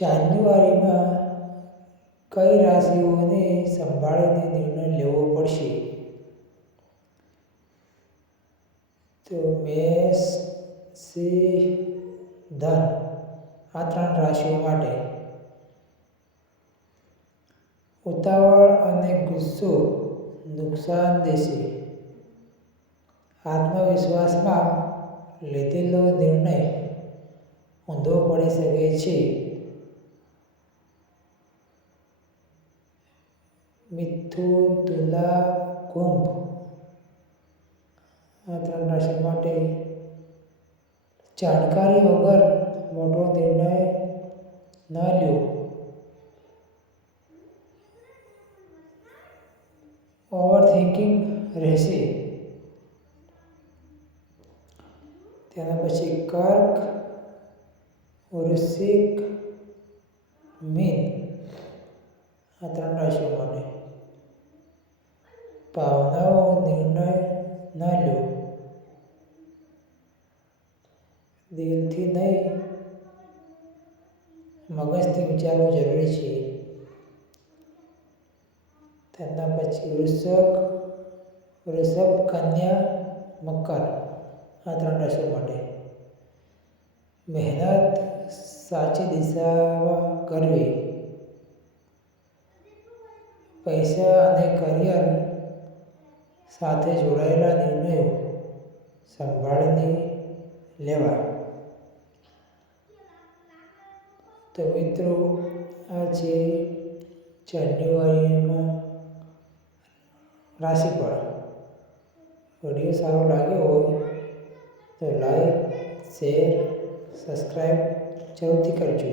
જાન્યુઆરીમાં કઈ રાશિઓને સંભાળીને નિર્ણય લેવો પડશે? તો મેષ, સિંહ, ધન આ ત્રણ રાશિઓ માટે. ઉતાવળ અને ગુસ્સો નુકસાન દેશે. આત્મવિશ્વાસમાં લીધેલો નિર્ણય ઊંધો પડી શકે છે. મિથુન તુલા કુંભ આ ત્રણ રાશિ માટે જાણકારી વગર મોટો નિર્ણય ન લ્યો. ઓવર થિંકિંગ રહેશે. તેના પછી કર્ક, વૃશ્ચિક, મીન આ ત્રણ રાશિઓ માટે. ભાવનાઓ નિર્ણય ન લો દિલથી નહીં મગજથી વિચારવું જરૂરી છે તેના પછી વૃષભ વૃષભ કન્યા મકર આ ત્રણ રાશિ માટે મહેનત સાચી દિશામાં કરવી પૈસા અને કરિયર સાથે જોડાયેલા નિર્ણયો સંભાળીને લેવા. તો મિત્રો આ છે જાન્યુઆરીમાં રાશિફળ. વીડિયો સારો લાગ્યો હોય તો લાઈક, શેર, સબસ્ક્રાઈબ જરૂરથી કરજો.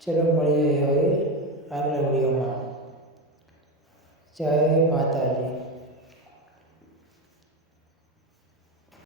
ચલો મળીએ હવે આગલા વિડીયોમાં. જય 对